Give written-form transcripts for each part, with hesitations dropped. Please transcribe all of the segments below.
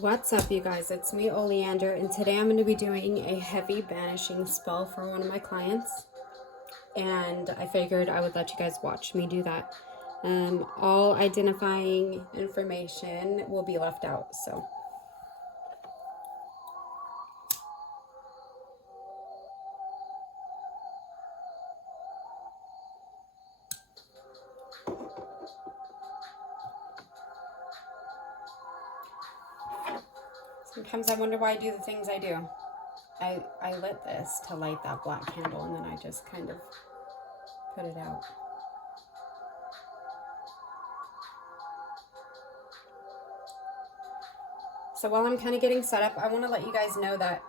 What's up, you guys? It's me, Oleander, and today I'm going to be doing a heavy banishing spell for one of my clients. And I figured I would let you guys watch me do that. All identifying information will be left out, so. Sometimes I wonder why I do the things I do. I lit this to light that black candle, and then I just kind of put it out. So while I'm kind of getting set up, I want to let you guys know that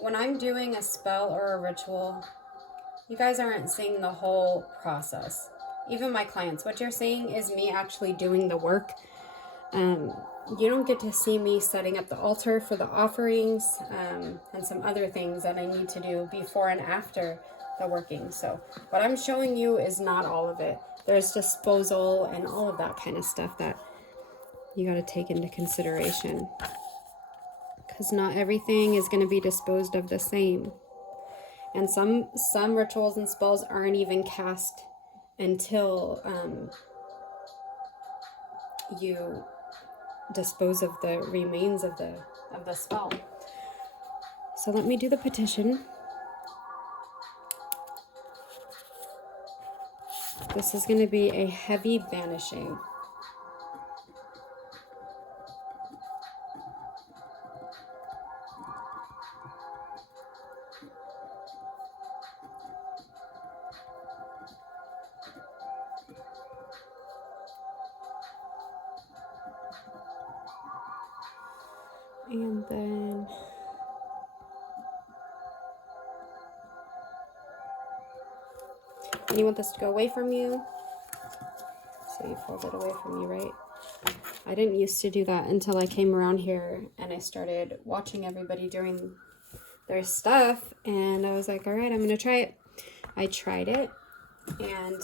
when I'm doing a spell or a ritual, you guys aren't seeing the whole process. Even my clients, what you're seeing is me actually doing the work. You don't get to see me setting up the altar for the offerings and some other things that I need to do before and after the working. So what I'm showing you is not all of it. There's disposal and all of that kind of stuff that you got to take into consideration, because not everything is going to be disposed of the same. And some rituals and spells aren't even cast until you dispose of the remains of the spell. So let me do the petition. This is going to be a heavy banishing. And then you want this to go away from you, so you fold it away from you, right? I didn't used to do that until I came around here and I started watching everybody doing their stuff, and I was like, all right, I'm gonna try it. I tried it, and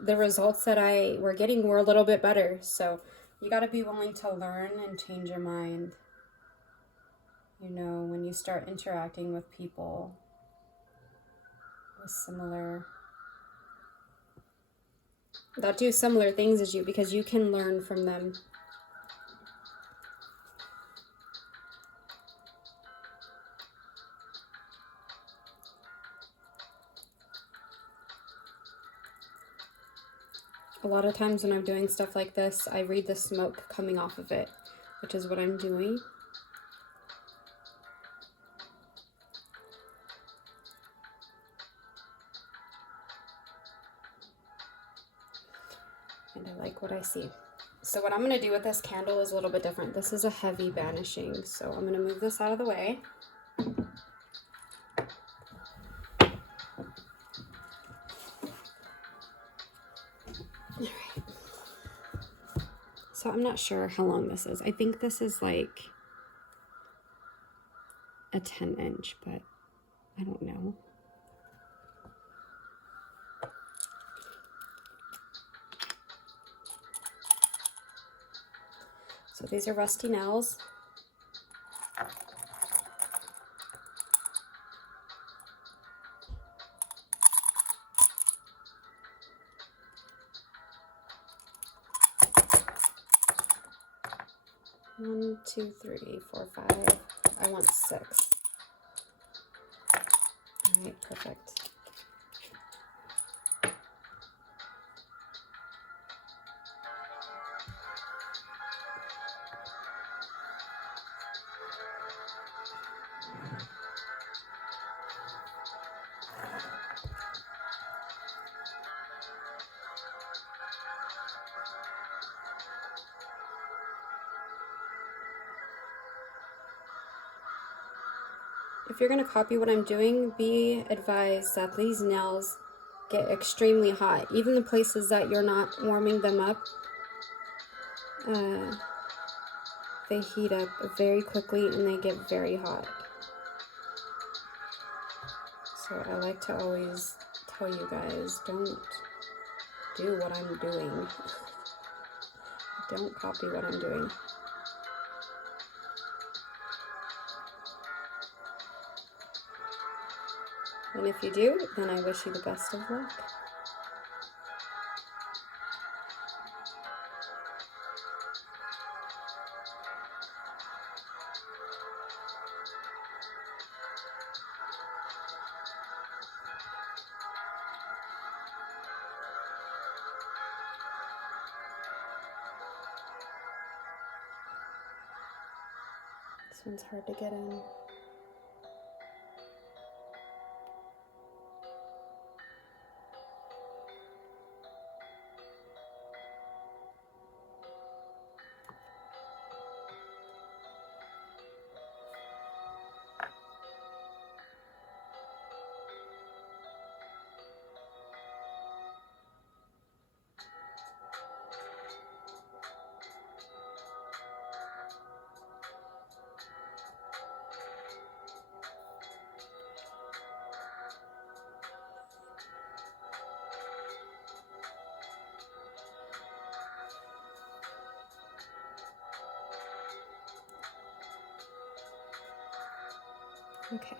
the results that I were getting were a little bit better. So you got to be willing to learn and change your mind. You know, when you start interacting with people with similar, that do similar things as you, because you can learn from them. A lot of times when I'm doing stuff like this, I read the smoke coming off of it, which is what I'm doing. And I like what I see. So what I'm going to do with this candle is a little bit different. This is a heavy banishing, so I'm going to move this out of the way. Alright. So I'm not sure how long this is. I think this is like a 10-inch, but I don't know. So these are rusty nails. One, two, three, four, five. I want 6. All right, perfect. If you're going to copy what I'm doing, be advised that these nails get extremely hot. Even the places that you're not warming them up, they heat up very quickly and they get very hot. So I like to always tell you guys, don't do what I'm doing. Don't copy what I'm doing. And if you do, then I wish you the best of luck. This one's hard to get in. Okay.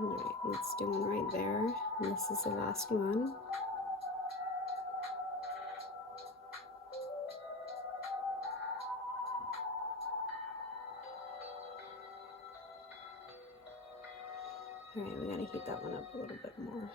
All right, let's do one right there. And this is the last one. All right, we gotta heat that one up a little bit more.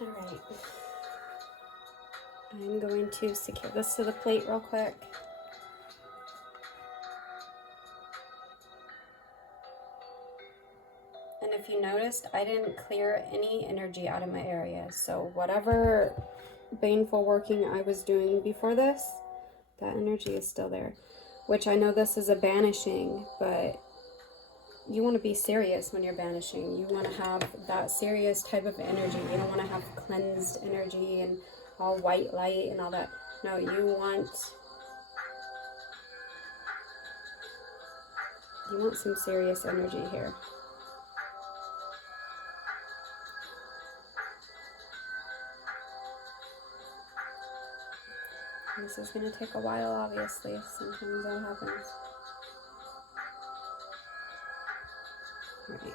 All right, I'm going to secure this to the plate real quick. And if you noticed, I didn't clear any energy out of my area. So whatever baneful working I was doing before this, that energy is still there. Which I know this is a banishing, but you want to be serious when you're banishing. You want to have that serious type of energy. You don't want to have cleansed energy and all white light and all that. No, you want some serious energy here. This is going to take a while, obviously. Sometimes that happens. Right.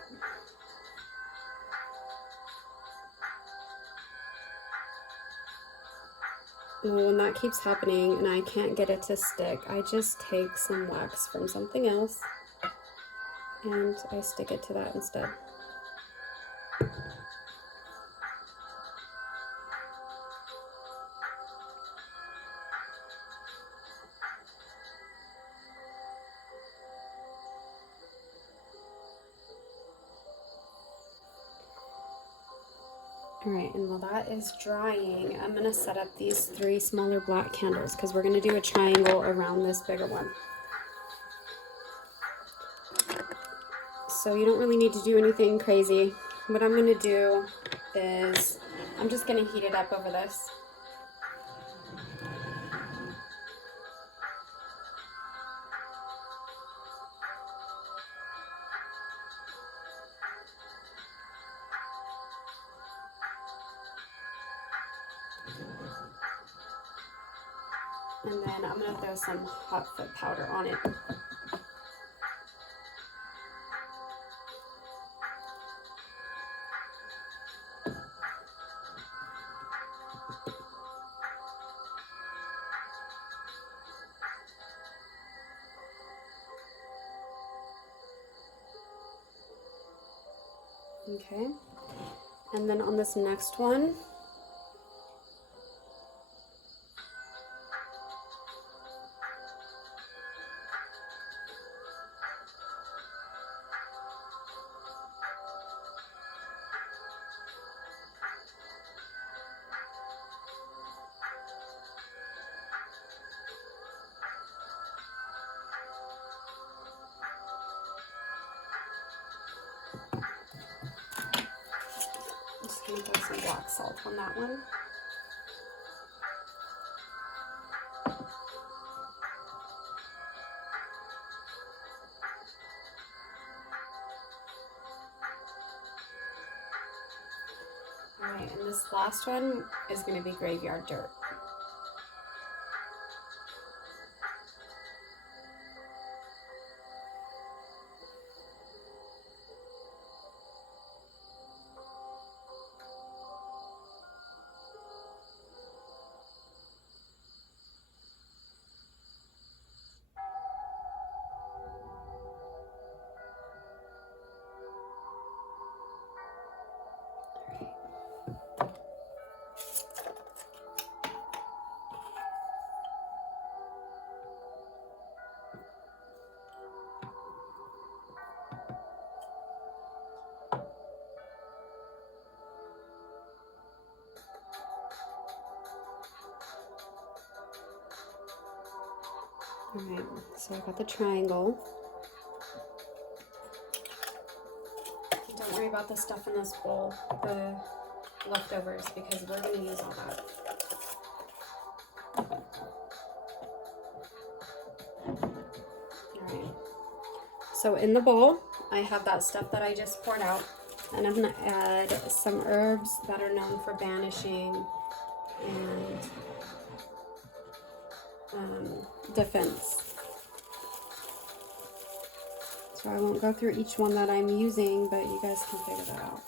Well, when that keeps happening and I can't get it to stick, I just take some wax from something else and I stick it to that instead. Alright, and while that is drying, I'm going to set up these 3 smaller black candles because we're going to do a triangle around this bigger one. So you don't really need to do anything crazy. What I'm going to do is I'm just going to heat it up over this. And then I'm going to throw some hot foot powder on it. Okay, and then on this next one, I'm just going to throw some black salt on that one. Alright, and this last one is going to be graveyard dirt. Alright, so I got the triangle. Don't worry about the stuff in this bowl, the leftovers, because we're going to use all that. Alright, so in the bowl, I have that stuff that I just poured out, and I'm going to add some herbs that are known for banishing and defense. So I won't go through each one that I'm using, but you guys can figure that out.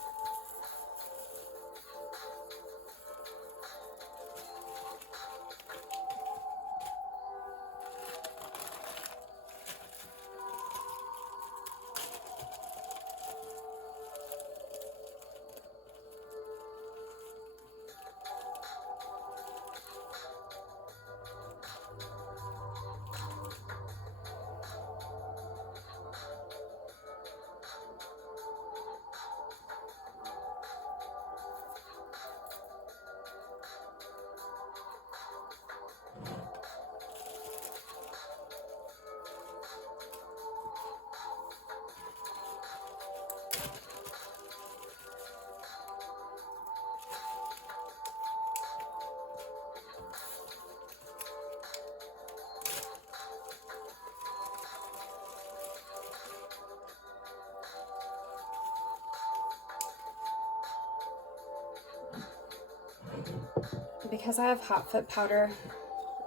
Because I have hot foot powder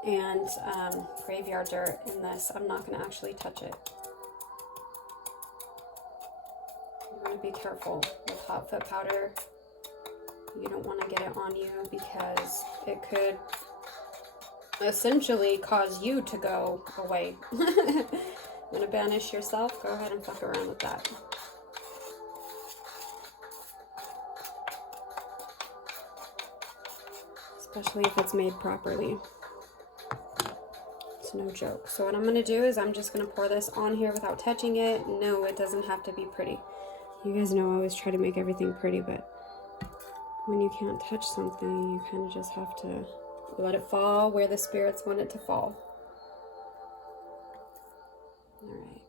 and graveyard dirt in this, I'm not going to actually touch it. I'm going to be careful with hot foot powder. You don't want to get it on you because it could essentially cause you to go away. You want to banish yourself? Go ahead and fuck around with that. Especially if it's made properly. It's no joke. So what I'm going to do is I'm just going to pour this on here without touching it. No, it doesn't have to be pretty. You guys know I always try to make everything pretty, but when you can't touch something, you kind of just have to let it fall where the spirits want it to fall. Alright.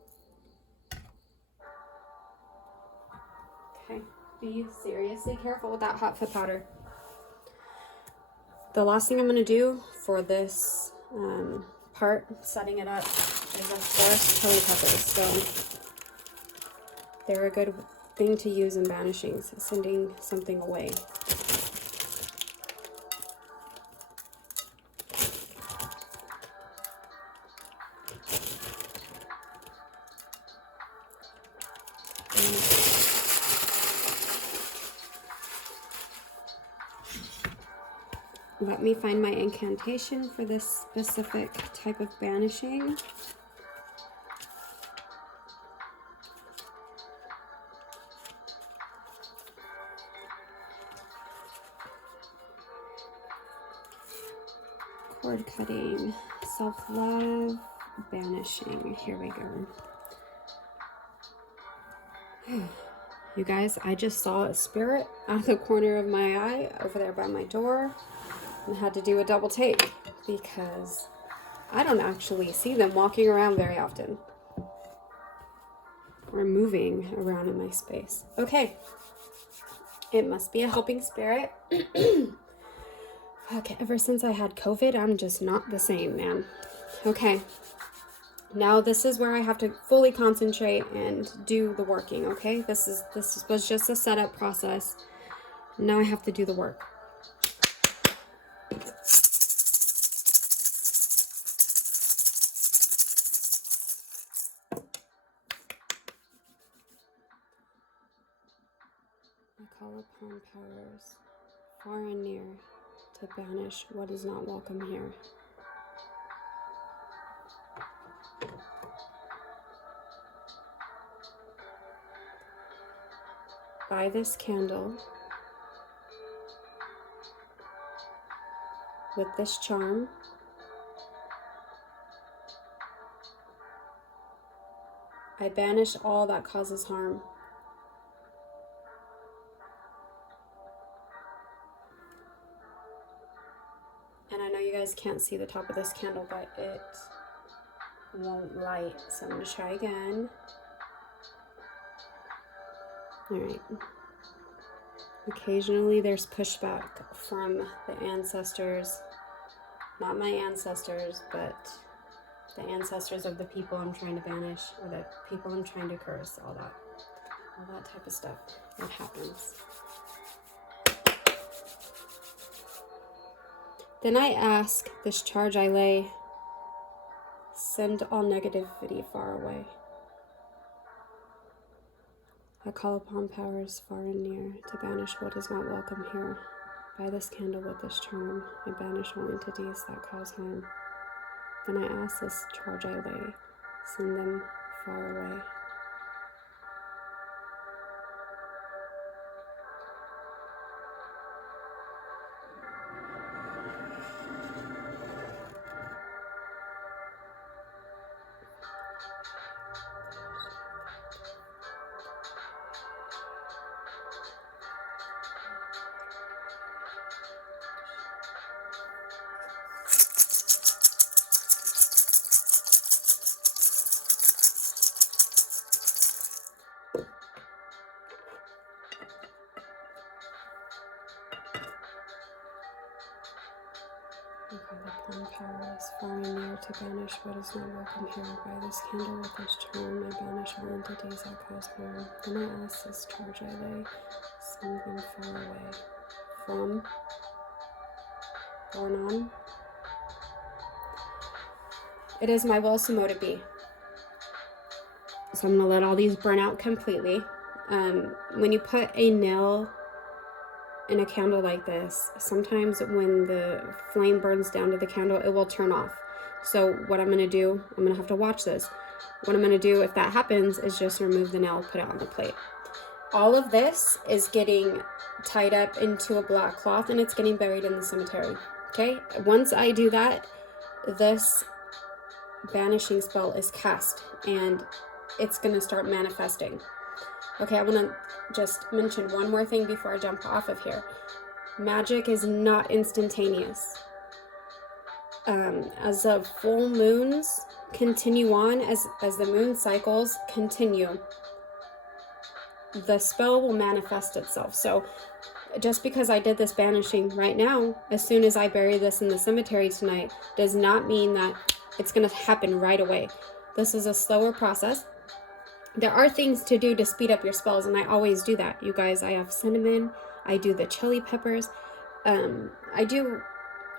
Okay, be seriously careful with that hot foot powder. The last thing I'm going to do for this part, setting it up, is of course chili peppers. So they're a good thing to use in banishing, sending something away. Let me find my incantation for this specific type of banishing. Cord cutting, self-love, banishing. Here we go. You guys, I just saw a spirit out of the corner of my eye over there by my door and had to do a double take because I don't actually see them walking around very often or moving around in my space. Okay, it must be a helping spirit. Okay, ever since I had COVID, I'm just not the same, man. Okay. Now this is where I have to fully concentrate and do the working, okay? This was just a setup process. Now I have to do the work. I call upon powers far and near to banish what is not welcome here. By this candle, with this charm, I banish all that causes harm. And I know you guys can't see the top of this candle, but it won't light. So I'm going to try again. Alright. Occasionally there's pushback from the ancestors. Not my ancestors, but the ancestors of the people I'm trying to banish, or the people I'm trying to curse, all that type of stuff. It happens. Then I ask, this charge I lay, send all negativity far away. I call upon powers far and near to banish what is not welcome here. By this candle with this charm, I banish all entities that cause harm. Then I ask this charge I lay, send them far away. I call upon powers far and near to banish what is not welcome here. By this candle with this charm, I banish all entities that cause harm. Then I ask this charge I lay, send them far away. From, born on. It is my will, so mote it be. So I'm going to let all these burn out completely. When you put a nail in a candle like this, sometimes when the flame burns down to the candle, it will turn off. So what I'm going to do, I'm going to have to watch this. What I'm going to do if that happens is just remove the nail, put it on the plate. All of this is getting tied up into a black cloth and it's getting buried in the cemetery. Okay, once I do that, this banishing spell is cast and it's going to start manifesting. Okay, I want to just mention one more thing before I jump off of here. Magic is not instantaneous. As the full moons continue on, as the moon cycles continue, the spell will manifest itself. So just because I did this banishing right now, as soon as I bury this in the cemetery tonight, does not mean that it's going to happen right away. This is a slower process. There are things to do to speed up your spells, and I always do that. You guys, I have cinnamon, I do the chili peppers, I do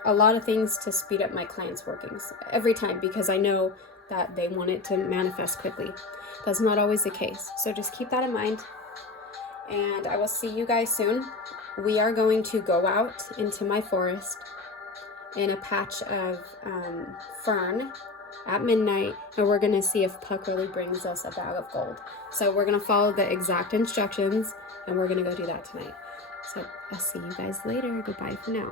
a lot of things to speed up my clients' workings every time because I know that they want it to manifest quickly. That's not always the case, so just keep that in mind, and I will see you guys soon. We are going to go out into my forest in a patch of fern at midnight, and we're going to see if Puck really brings us a bag of gold. So we're going to follow the exact instructions, and we're going to go do that tonight. So I'll see you guys later. Goodbye for now.